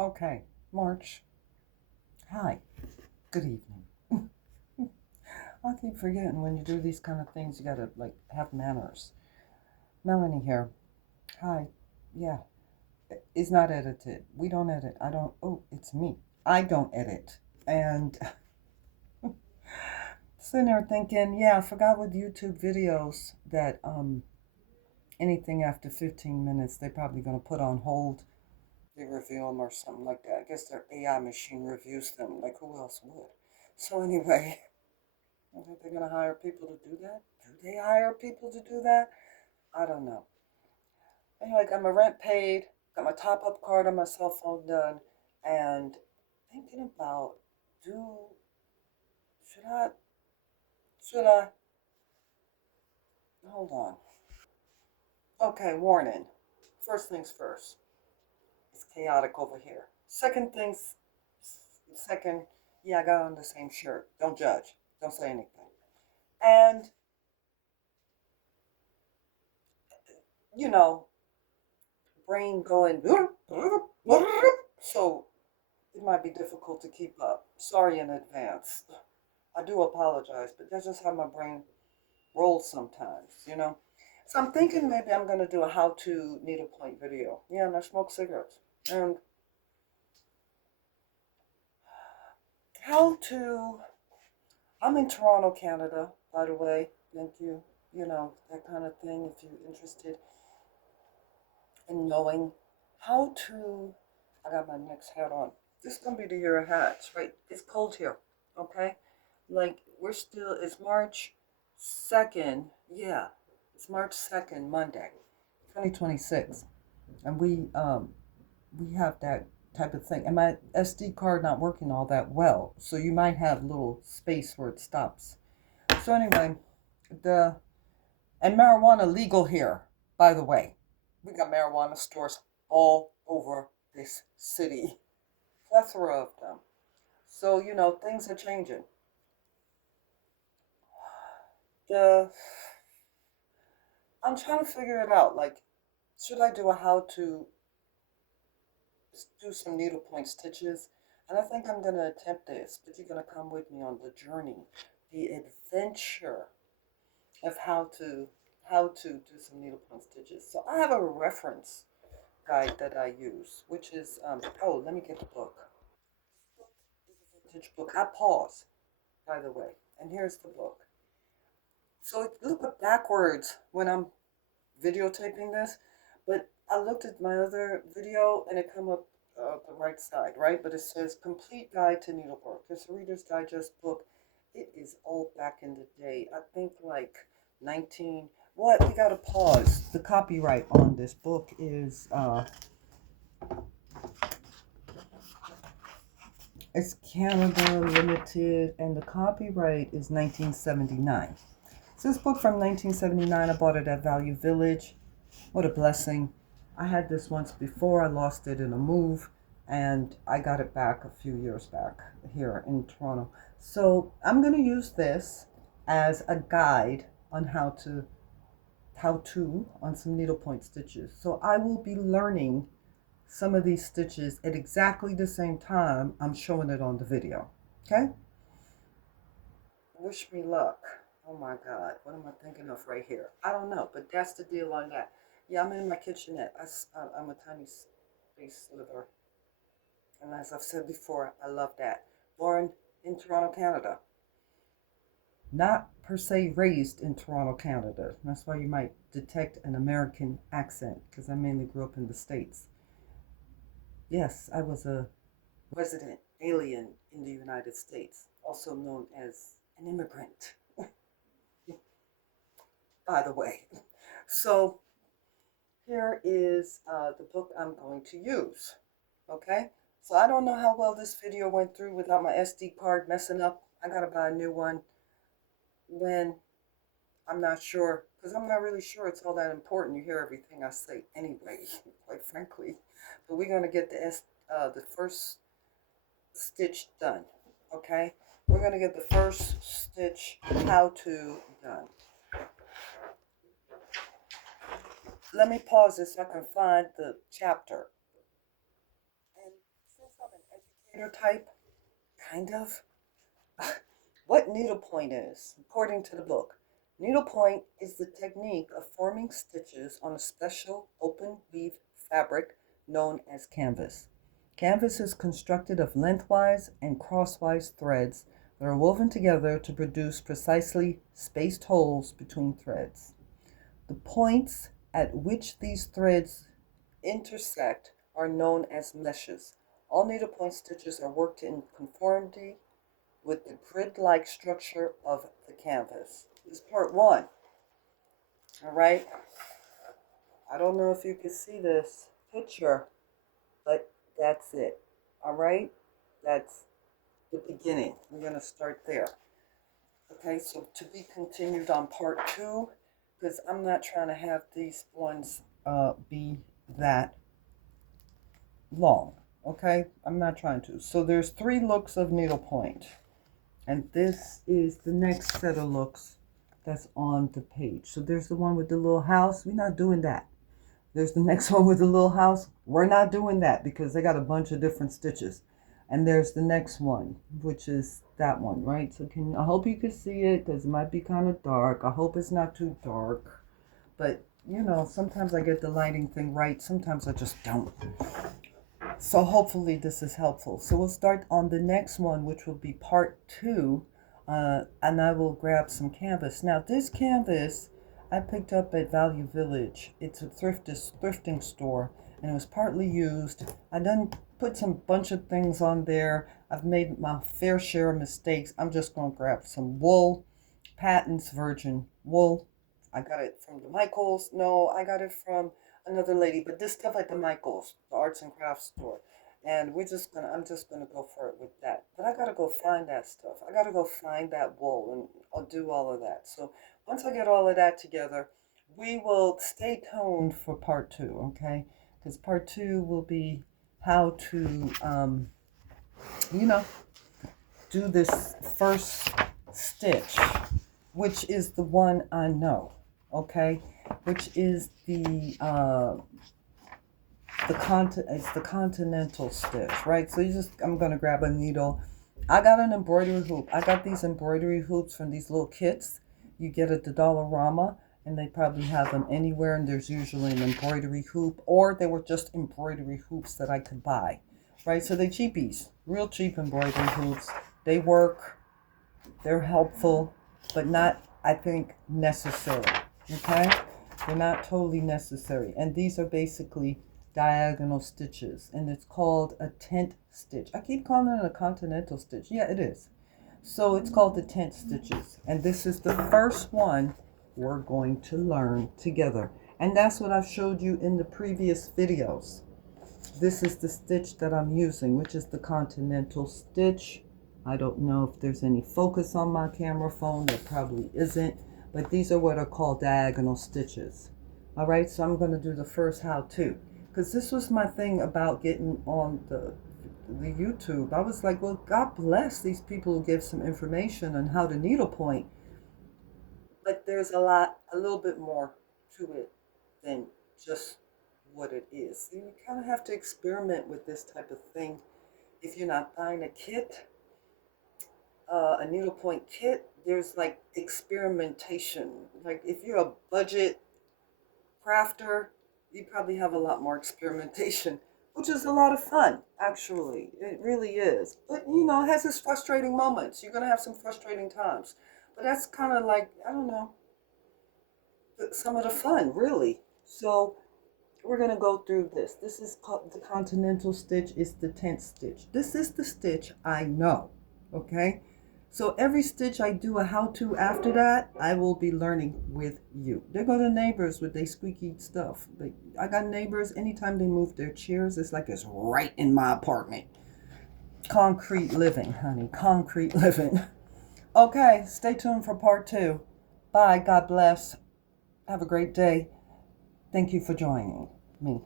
Okay, March. Hi. Good evening. I keep forgetting when you do these kind of things, you gotta have manners. Melanie here. Hi. Yeah, it's not edited. We don't edit. I don't. Oh, it's me. I don't edit. And sitting there thinking, yeah, I forgot with YouTube videos that anything after 15 minutes they're probably gonna put on hold. They review them or something like that. I guess their AI machine reviews them. Like who else would? So anyway. I think they're going to hire people to do that. Do they hire people to do that? I don't know. Anyway, got my rent paid, got my top up card on my cell phone done, and thinking about do should I should I hold on. Okay, warning. First things first. It's chaotic over here. Second, yeah, I got on the same shirt. Don't judge. Don't say anything. And you know, brain going so it might be difficult to keep up. Sorry in advance. I do apologize, but that's just how my brain rolls sometimes. So I'm thinking maybe I'm going to do a how-to needlepoint video. Yeah, and I smoke cigarettes. And how to, I'm in Toronto, Canada, by the way. Thank you. That kind of thing, if you're interested in knowing how to, I got my next hat on. This is going to be the year of hats, right? It's cold here, okay? Like it's March 2nd. Yeah, it's March 2nd, Monday, 2026. And we have that type of thing. And my SD card not working all that well. So you might have a little space where it stops. So anyway, the and marijuana legal here, by the way. We got marijuana stores all over this city. Plethora of them. So, things are changing. The I'm trying to figure it out. Like, should I do a how to do some needlepoint stitches? And I think I'm gonna attempt this, but you're gonna come with me on the journey, the adventure of how to do some needlepoint stitches. So I have a reference guide that I use, which is oh, let me get the book. Vintage book. I pause, by the way, and here's the book. So it look backwards when I'm videotaping this, but I looked at my other video and it come up the right side, right? But it says Complete Guide to Needlework. It's a Reader's Digest book. It is all back in the day. I think like 19. What? We gotta pause. The copyright on this book is it's Canada Limited, and the copyright is 1979. So this book from 1979, I bought it at Value Village. What a blessing. I had this once before. I lost it in a move, and I got it back a few years back here in Toronto. So I'm going to use this as a guide on how to on some needlepoint stitches. So I will be learning some of these stitches at exactly the same time I'm showing it on the video. Okay? Wish me luck. Oh my God, what am I thinking of right here? I don't know, but that's the deal on that. Yeah, I'm in my kitchenette. I'm a tiny space sliver. And as I've said before, I love that. Born in Toronto, Canada. Not per se raised in Toronto, Canada. That's why you might detect an American accent, because I mainly grew up in the States. Yes, I was a resident alien in the United States, also known as an immigrant, by the way. So here is the book I'm going to use. Okay, so I don't know how well this video went through without my SD card messing up. I gotta buy a new one when I'm not sure, because I'm not really sure it's all that important. You hear everything I say anyway, quite frankly. But we're gonna get the first stitch done. Okay, we're gonna get the first stitch how to done. Let me pause this so I can find the chapter. And illustrator type, kind of. What needlepoint is, according to the book, needlepoint is the technique of forming stitches on a special open weave fabric known as canvas. Canvas is constructed of lengthwise and crosswise threads that are woven together to produce precisely spaced holes between threads. The points at which these threads intersect are known as meshes. All needlepoint stitches are worked in conformity with the grid-like structure of the canvas. This is part one. All right. I don't know if you can see this picture, but that's it. All right. That's the beginning. We're going to start there. Okay. So to be continued on part two, because I'm not trying to have these ones be that long. Okay. I'm not trying to. So there's 3 looks of needlepoint. And this is the next set of looks that's on the page. So there's the one with the little house. We're not doing that. There's the next one with the little house. We're not doing that because they got a bunch of different stitches. And there's the next one, which is that one, right? So I hope you can see it because it might be kind of dark. I hope it's not too dark. But, you know, sometimes I get the lighting thing right. Sometimes I just don't. So hopefully this is helpful. So we'll start on the next one, which will be part 2, and I will grab some canvas. Now this canvas I picked up at Value Village. It's a thrifting store, and it was partly used. I done put some bunch of things on there. I've made my fair share of mistakes. I'm just going to grab some wool, Patton's Virgin Wool. I got it from the Michaels. No, I got it from another lady, but this stuff at the Michaels, the arts and crafts store. And I'm just gonna go for it with that. But I gotta go find that stuff. I gotta go find that wool and I'll do all of that. So once I get all of that together, we will stay tuned for part 2, okay? Because part 2 will be how to, do this first stitch, which is the one I know, okay? Which is the continental stitch, right? So I'm gonna grab a needle. I got an embroidery hoop. I got these embroidery hoops from these little kits you get at the Dollarama, and they probably have them anywhere. And there's usually an embroidery hoop, or they were just embroidery hoops that I could buy, right? So they cheapies, real cheap embroidery hoops. They work. They're helpful, but not, I think, necessary. Okay. They're not totally necessary. And these are basically diagonal stitches. And it's called a tent stitch. I keep calling it a continental stitch. Yeah, it is. So it's called the tent stitches. And this is the first one we're going to learn together. And that's what I've showed you in the previous videos. This is the stitch that I'm using, which is the continental stitch. I don't know if there's any focus on my camera phone. There probably isn't. But these are what are called diagonal stitches. All right, so I'm going to do the first how-to. Because this was my thing about getting on the YouTube. I was like, well, God bless these people who give some information on how to needlepoint. But there's a little bit more to it than just what it is. You kind of have to experiment with this type of thing. If you're not buying a kit, a needlepoint kit, there's like experimentation. Like if you're a budget crafter, you probably have a lot more experimentation, which is a lot of fun, actually. It really is. But you know, it has its frustrating moments. You're gonna have some frustrating times. But that's kind of like, I don't know, some of the fun, really. So we're gonna go through this. This is called the continental stitch. It's the tent stitch. This is the stitch I know. Okay. So every stitch I do a how-to after that, I will be learning with you. There go the neighbors with their squeaky stuff. I got neighbors, anytime they move their chairs, it's like it's right in my apartment. Concrete living, honey, concrete living. Okay, stay tuned for part 2. Bye, God bless. Have a great day. Thank you for joining me.